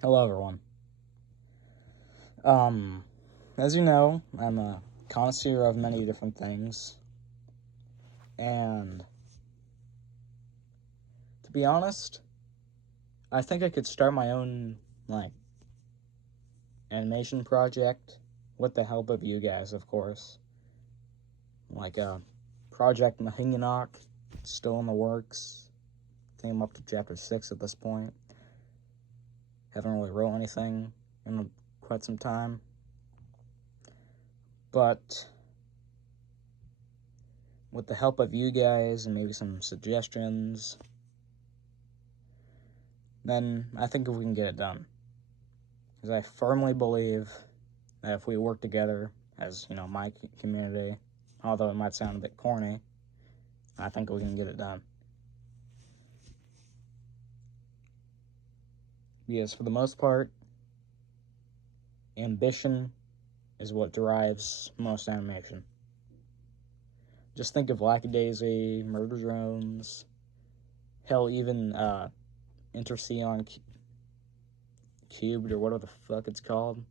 Hello, everyone. Um, as you know, I'm a connoisseur of many different things, and to be honest, I think I could start my own like animation project with the help of you guys, of course. Like Project Mahinganok, still in the works. I think I'm up to chapter 6 at this point. Haven't really wrote anything in quite some time, but with the help of you guys and maybe some suggestions, then I think we can get it done. Because I firmly believe that if we work together as, my community, although it might sound a bit corny, I think we can get it done. Because for the most part, ambition is what drives most animation. Just think of Lackadaisy, Murder Drones, hell, even Interceon Cubed, or whatever the fuck it's called.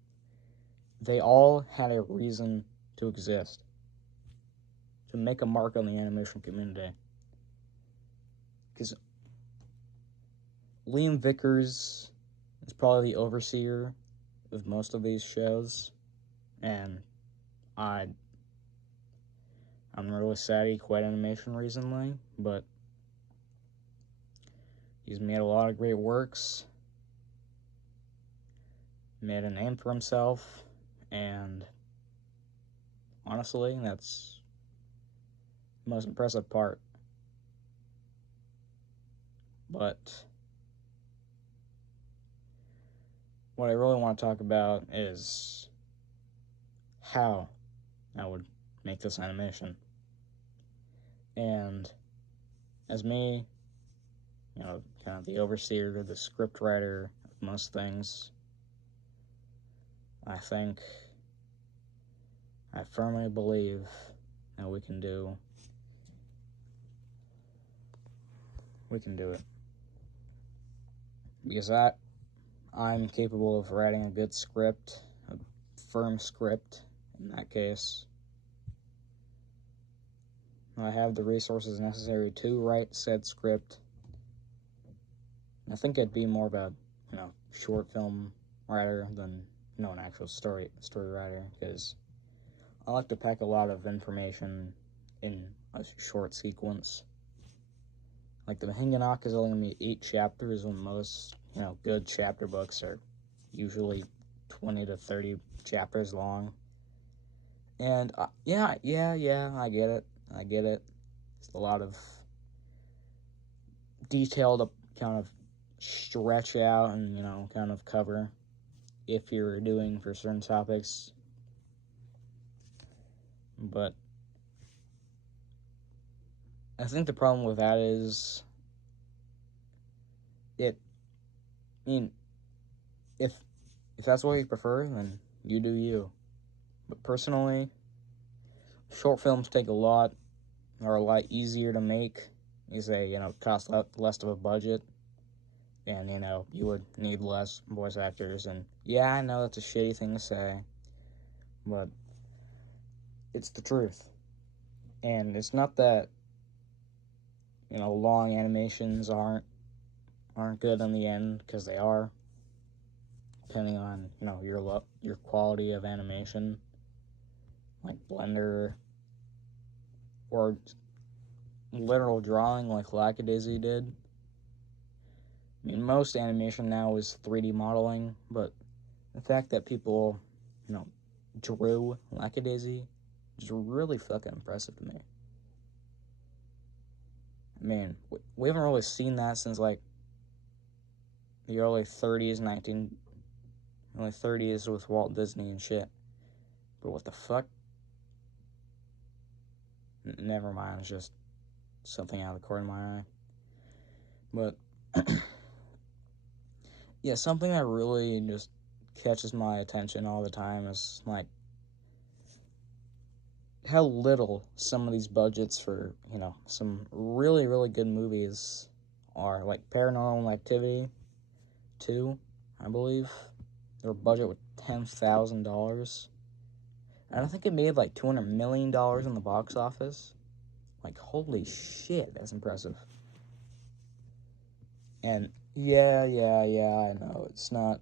They all had a reason to exist, to make a mark on the animation community. Because Liam Vickers is probably the overseer of most of these shows, and I'm really sad he quit animation recently, but he's made a lot of great works, made a name for himself, and honestly, that's the most impressive part. But what I really want to talk about is how I would make this animation. And as me, kind of the overseer, the script writer of most things, I firmly believe that we can do it. Because I'm capable of writing a good script, a firm script in that case. I have the resources necessary to write said script. I think I'd be more of a, short film writer than, an actual story writer, because I like to pack a lot of information in a short sequence. Like the Mahinganok is only going to be 8 chapters, when most, good chapter books are usually 20 to 30 chapters long. And yeah, I get it. It's a lot of detail to kind of stretch out and, kind of cover if you're doing for certain topics. But I think the problem with that is if that's what you prefer, then you do you. But personally, short films take are a lot easier to make. Cost less of a budget, and you would need less voice actors. And yeah, I know that's a shitty thing to say, but it's the truth. And it's not that long animations aren't good in the end, because they are, depending on your quality of animation, like Blender, or literal drawing like Lackadaisy did. I mean, most animation now is 3D modeling, but the fact that people, drew Lackadaisy is really fucking impressive to me. I mean, we haven't really seen that since like the early 30s with Walt Disney and shit. But what the fuck? Never mind, it's just something out of the corner of my eye. But yeah, something that really just catches my attention all the time is like how little some of these budgets for, some really, really good movies are. Like Paranormal Activity 2, I believe. Their budget was $10,000. And I think it made like $200 million in the box office. Like, holy shit, that's impressive. And yeah, I know, it's not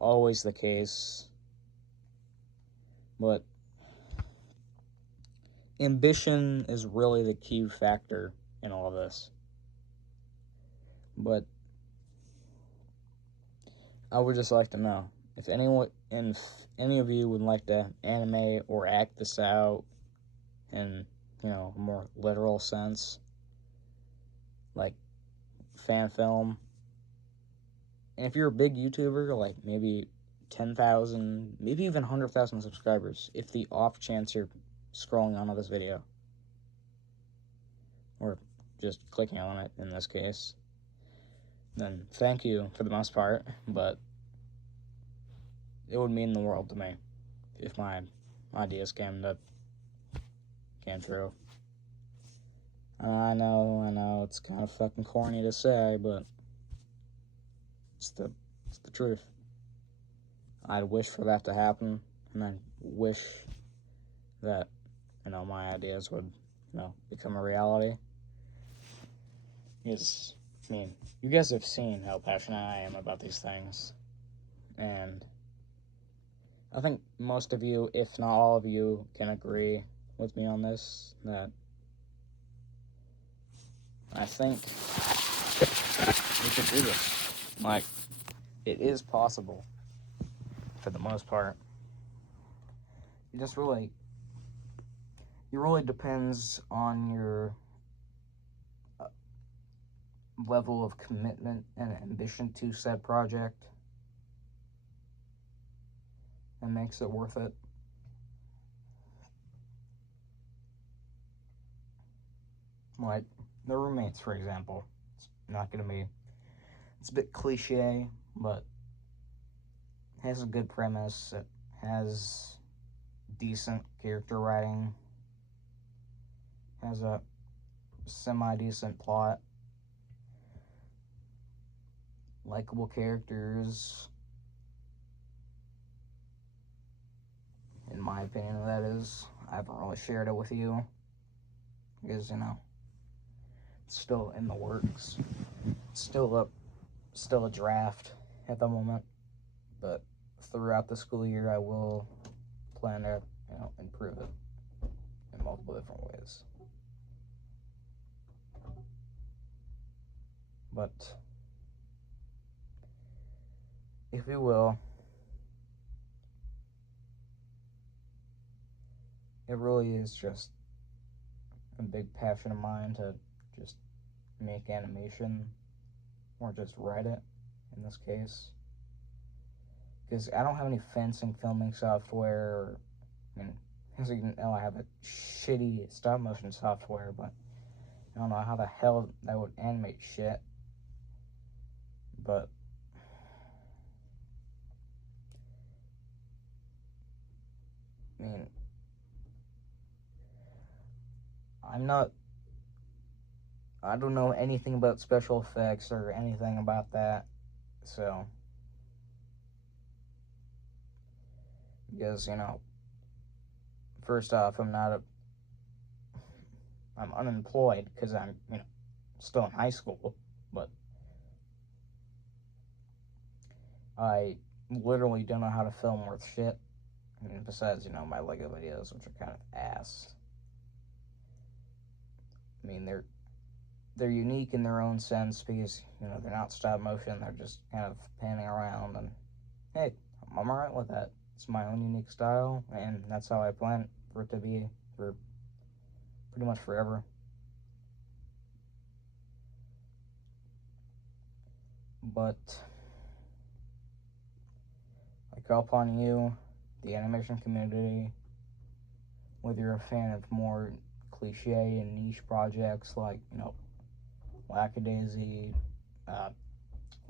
always the case, but ambition is really the key factor in all of this. But I would just like to know if any of you would like to anime or act this out in, a more literal sense, like fan film. And if you're a big YouTuber, like maybe 10,000, maybe even 100,000 subscribers, if the off chance you're scrolling onto this video, or just clicking on it in this case, then thank you for the most part, but it would mean the world to me if my ideas came true. I know, it's kind of fucking corny to say, but it's the truth. I'd wish for that to happen, and I wish that, my ideas would, become a reality. Because, you guys have seen how passionate I am about these things, and I think most of you, if not all of you, can agree with me on this, that I think we should do this. Like, it is possible, for the most part. It really depends on your level of commitment and ambition to said project that makes it worth it. Like, The Roommates, for example. It's a bit cliche, but it has a good premise. It has decent character writing, has a semi-decent plot, likable characters, in my opinion, that is. I haven't really shared it with you, because, it's still in the works. It's still a draft at the moment, but throughout the school year, I will plan to, improve it in multiple different ways. But if you will, it really is just a big passion of mine to just make animation, or just write it, in this case. Because I don't have any fancy filming software. As you can know, I have a shitty stop motion software, but I don't know how the hell that would animate shit. But I don't know anything about special effects or anything about that, so, because, first off, I'm unemployed because I'm, still in high school, but I literally don't know how to film worth shit. Besides, my Lego videos, which are kind of ass. They're unique in their own sense because, they're not stop motion, they're just kind of panning around, and hey, I'm alright with that. It's my own unique style, and that's how I plan for it to be for pretty much forever. But I call upon you, the animation community, whether you're a fan of more cliche and niche projects like, Lackadaisy,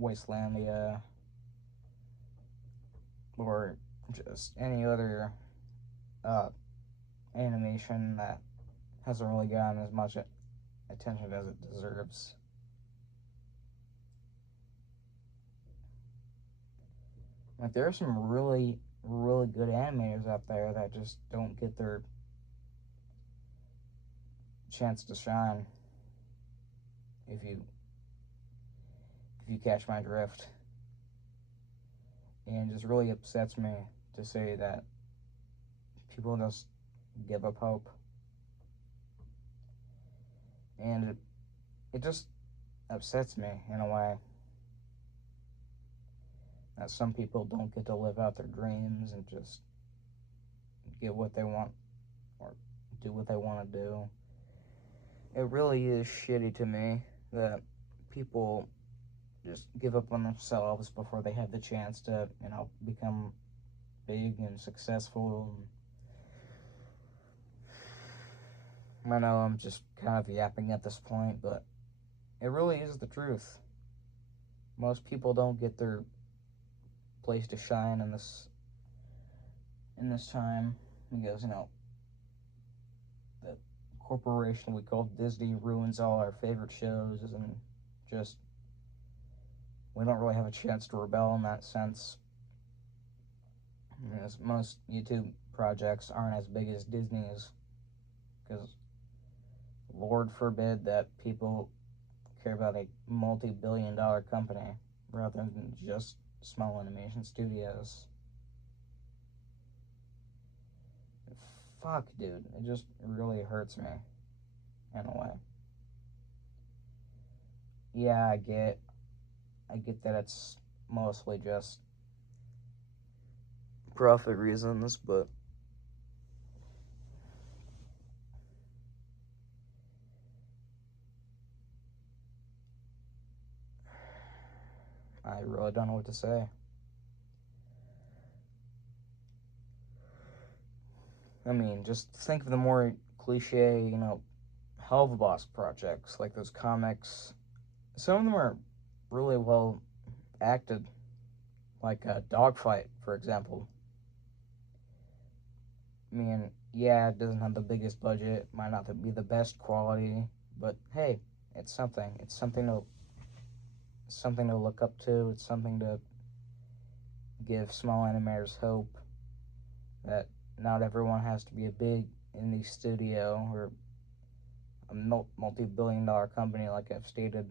Wastelandia, or just any other animation that hasn't really gotten as much attention as it deserves. Like, there are some really, really good animators out there that just don't get their chance to shine. If you catch my drift. And it just really upsets me to say that people just give up hope. And it just upsets me in a way that some people don't get to live out their dreams and just get what they want or do what they want to do. It really is shitty to me that people just give up on themselves before they have the chance to, become big and successful. I know I'm just kind of yapping at this point, but it really is the truth. Most people don't get their place to shine in this time because, the corporation we call Disney ruins all our favorite shows, and just we don't really have a chance to rebel in that sense. Because most YouTube projects aren't as big as Disney's, because Lord forbid that people care about a multi-billion-dollar company rather than just small animation studios. Fuck, dude, it just really hurts me in a way. Yeah, I get that it's mostly just profit reasons, but I really don't know what to say. I mean, just think of the more cliche, Helvaboss projects, like those comics. Some of them are really well acted, like Dogfight, for example. I mean, yeah, it doesn't have the biggest budget, might not be the best quality, but hey, it's something. It's something to look up to. It's something to give small animators hope that not everyone has to be a big indie studio or a multi-billion-dollar company, like I've stated.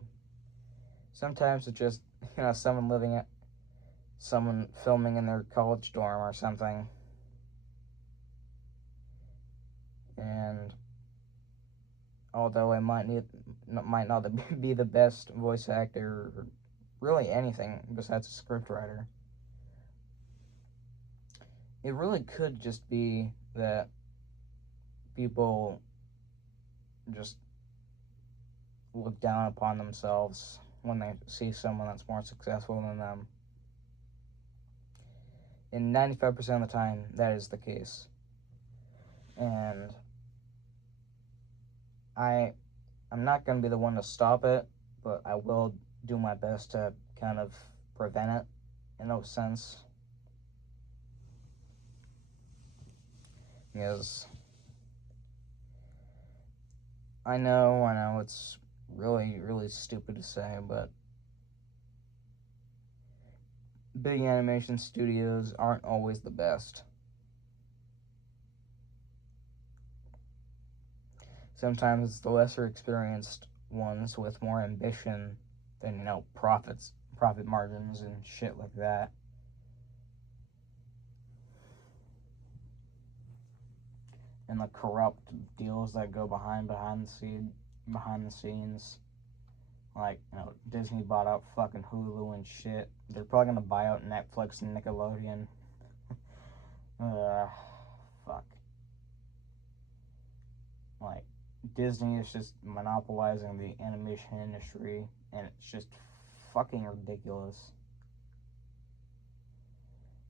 Sometimes it's just, someone filming in their college dorm or something. And although I might not be the best voice actor or really anything besides a scriptwriter, it really could just be that people just look down upon themselves when they see someone that's more successful than them. And 95% of the time, that is the case. And I'm not going to be the one to stop it, but I will do my best to kind of prevent it in a sense. Because I know it's really, really stupid to say, but big animation studios aren't always the best. Sometimes it's the lesser experienced ones with more ambition than, profit margins and shit like that. And the corrupt deals that go behind the scenes. Like, Disney bought out fucking Hulu and shit. They're probably gonna buy out Netflix and Nickelodeon. Fuck. Like, Disney is just monopolizing the animation industry, and it's just fucking ridiculous.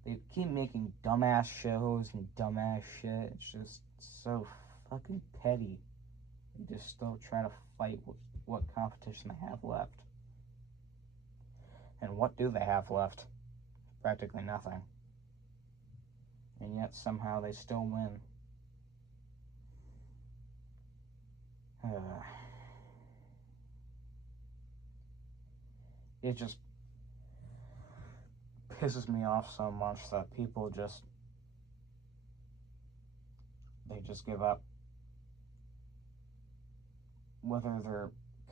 They keep making dumbass shows and dumbass shit. It's just so fucking petty. They just still try to fight what competition they have left. And what do they have left? Practically nothing. And yet somehow they still win. It just pisses me off so much that people they just give up, whether their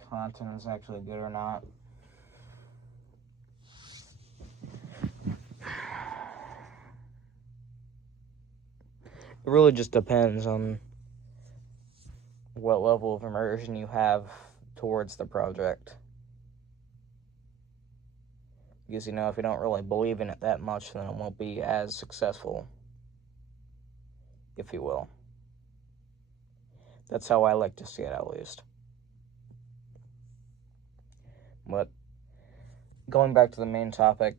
content is actually good or not. It really just depends on what level of immersion you have towards the project. Because, if you don't really believe in it that much, then it won't be as successful, if you will. That's how I like to see it, at least. But going back to the main topic,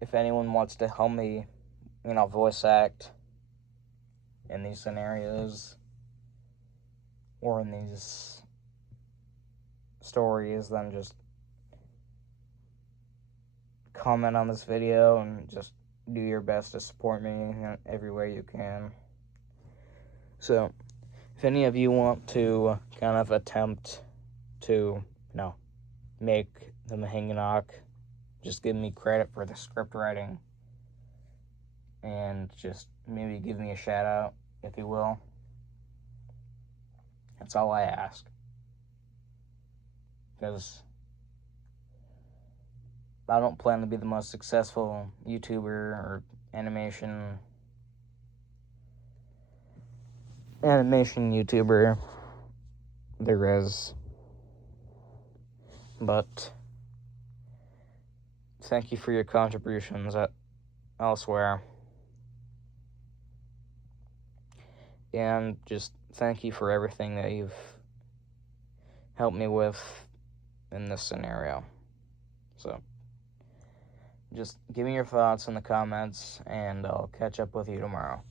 if anyone wants to help me, voice act in these scenarios or in these stories, then just comment on this video and just do your best to support me in every way you can. So, if any of you want to kind of attempt to, make the Mahinganok, just give me credit for the script writing and just maybe give me a shout out, if you will. That's all I ask. Because I don't plan to be the most successful YouTuber or animation YouTuber there is. But thank you for your contributions elsewhere. And just thank you for everything that you've helped me with in this scenario. So, just give me your thoughts in the comments, and I'll catch up with you tomorrow.